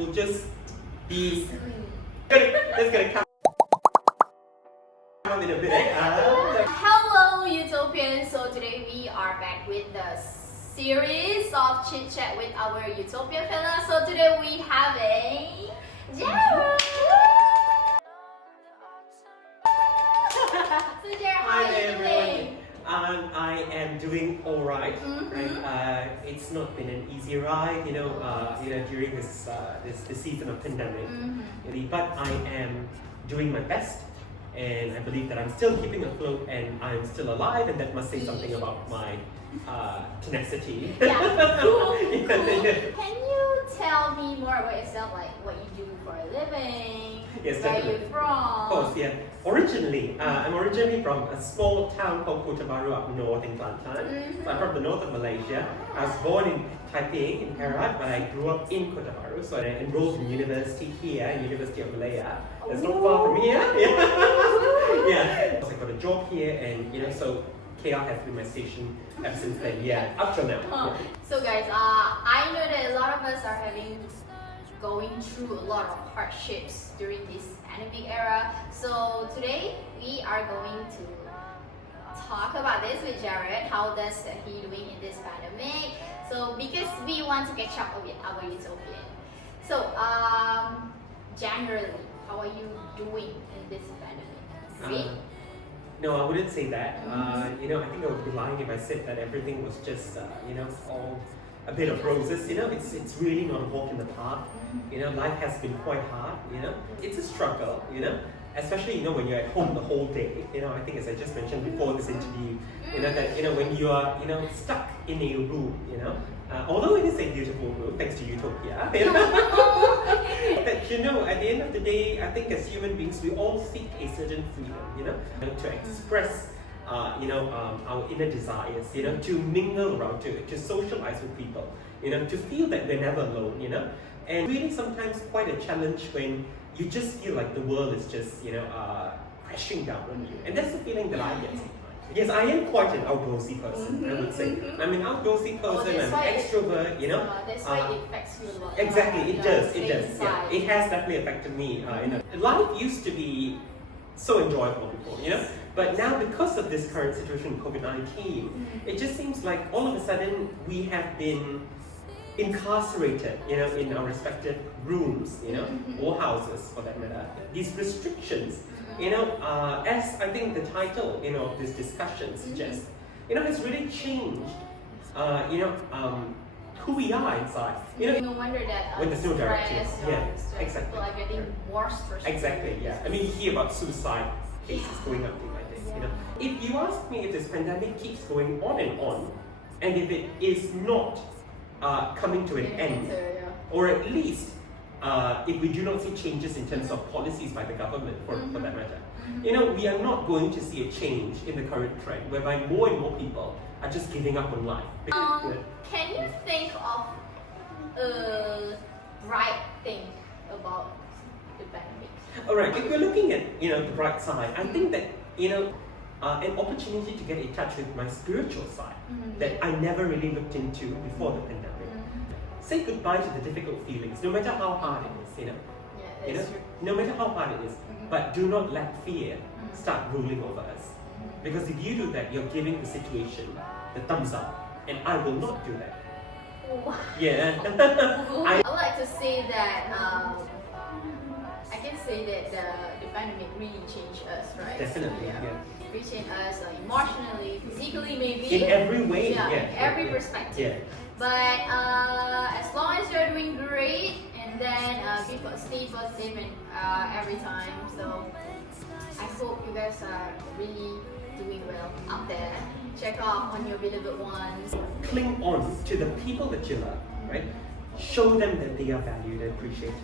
will just be it's gonna come up in a bit. Hello Utopians, so today we are back with the series of chit-chat with our Utopia fellas. So today we have a Jared! So Jared, how are you doing? I am doing all right. Right? It's not been an easy ride, during this season of pandemic. Really, but I am doing my best, and I believe that I'm still keeping afloat, and I'm still alive, and that must say something about my tenacity. Yeah, cool. Can you tell me more about yourself, like what you do for a living? Yes, where definitely. are you from? Of course, yeah. I'm originally from a small town called Kota Baru up north in Kelantan. So I'm from the north of Malaysia. I was born in Taipei, in Perak, but I grew up in Kota Baru. So I enrolled in university here, University of Malaya. That's not far from here. Yeah. So I got a job here, and so KL has been my station ever since then. Yeah, up till now. Yeah. So guys, I know that a lot of us are going through a lot of hardships during this pandemic era. So today we are going to talk about this with Jared. How does he doing in this pandemic? So because we want to catch up with our Utopian. So generally, how are you doing in this pandemic? Great? No, I wouldn't say that. I think I would be lying if I said that everything was just all a bit of roses. It's really not a walk in the park. Life has been quite hard. It's a struggle. Especially when you're at home the whole day. I think as I just mentioned before this interview, that when you are stuck in a room. Although it is a beautiful room thanks to Utopia. But at the end of the day, I think as human beings we all seek a certain freedom. To express our inner desires, to mingle around, to socialize with people, to feel that we're never alone, and really sometimes quite a challenge when you just feel like the world is just, crashing down on you, and that's the feeling that I get sometimes. Yes, I am quite an outdoorsy person, I would say. I'm an outdoorsy person, I'm an extrovert, That's why it affects you a lot. Exactly, it does. Yeah. It has definitely affected me. Life used to be so enjoyable before, but now because of this current situation, COVID-19, it just seems like all of a sudden we have been incarcerated, in our respective rooms, or houses for that matter. These restrictions, as I think the title, of this discussion suggests, has really changed, who we are inside. No wonder that when there's no direction. Yeah, exactly. People are getting more stressed. Exactly. Yeah. I mean, you hear about suicide cases going up day by day. If you ask me if this pandemic keeps going on, and if it is not coming to an end, or at least if we do not see changes in terms of policies by the government, for that matter, we are not going to see a change in the current trend, whereby more and more people are just giving up on life. Can you think of a bright thing about the pandemic? Alright, if we're looking at the bright side, I think that an opportunity to get in touch with my spiritual side that I never really looked into before the pandemic. Say goodbye to the difficult feelings, no matter how hard it is, no matter how hard it is, but do not let fear start ruling over us. Because if you do that, you're giving the situation the thumbs up, and I will not do that. Wow. Yeah. I would like to say that I can say that the pandemic really changed us, right? Definitely, yeah. Really changed us emotionally, physically, maybe. In every way, in every perspective. Yeah. But as long as you're doing great, and then stay positive and every time. So I hope you guys are really doing well out there. Check out on your beloved ones. Cling on to the people that you love, right? Show them that they are valued and appreciated.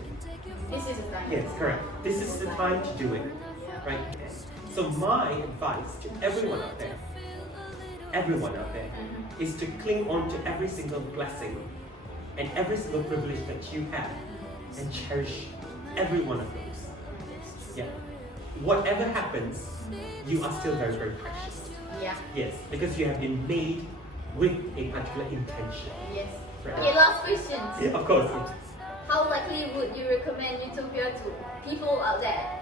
This is the time. Yes, correct. This is the time to do it, right? So my advice to everyone out there, is to cling on to every single blessing and every single privilege that you have, and cherish every one of those. Yeah. Whatever happens, you are still very, very precious. Yeah. Yes, because you have been made with a particular intention. Yes. Right. Okay, last question. Yeah, of course. How likely would recommend Utopia to people out there?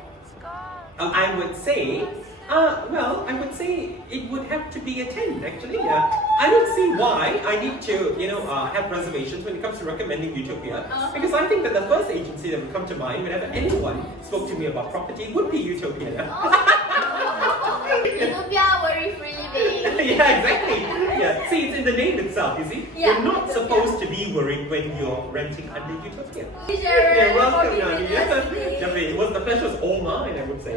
I would say, I would say it would have to be a 10 actually. Yeah. I don't see why I need to, have reservations when it comes to recommending Utopia. Because I think that the first agency that would come to mind whenever anyone spoke to me about property would be Utopia. Utopia, worry-free living. Yeah, exactly. Yeah. See, it's in the name itself, you see. Yeah, You're not Utopia. supposed to be worried when you're renting under Utopia. You're welcome, welcome, Nani. Definitely. The pleasure was all mine, I would say.